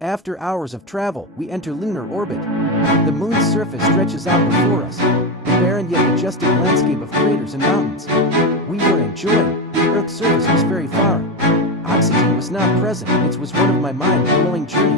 After hours of travel, we enter lunar orbit. The moon's surface stretches out before us, the barren yet majestic landscape of craters and mountains. We were enjoying. The Earth's surface was very far. Oxygen was not present. It was one of my mind-blowing journeys.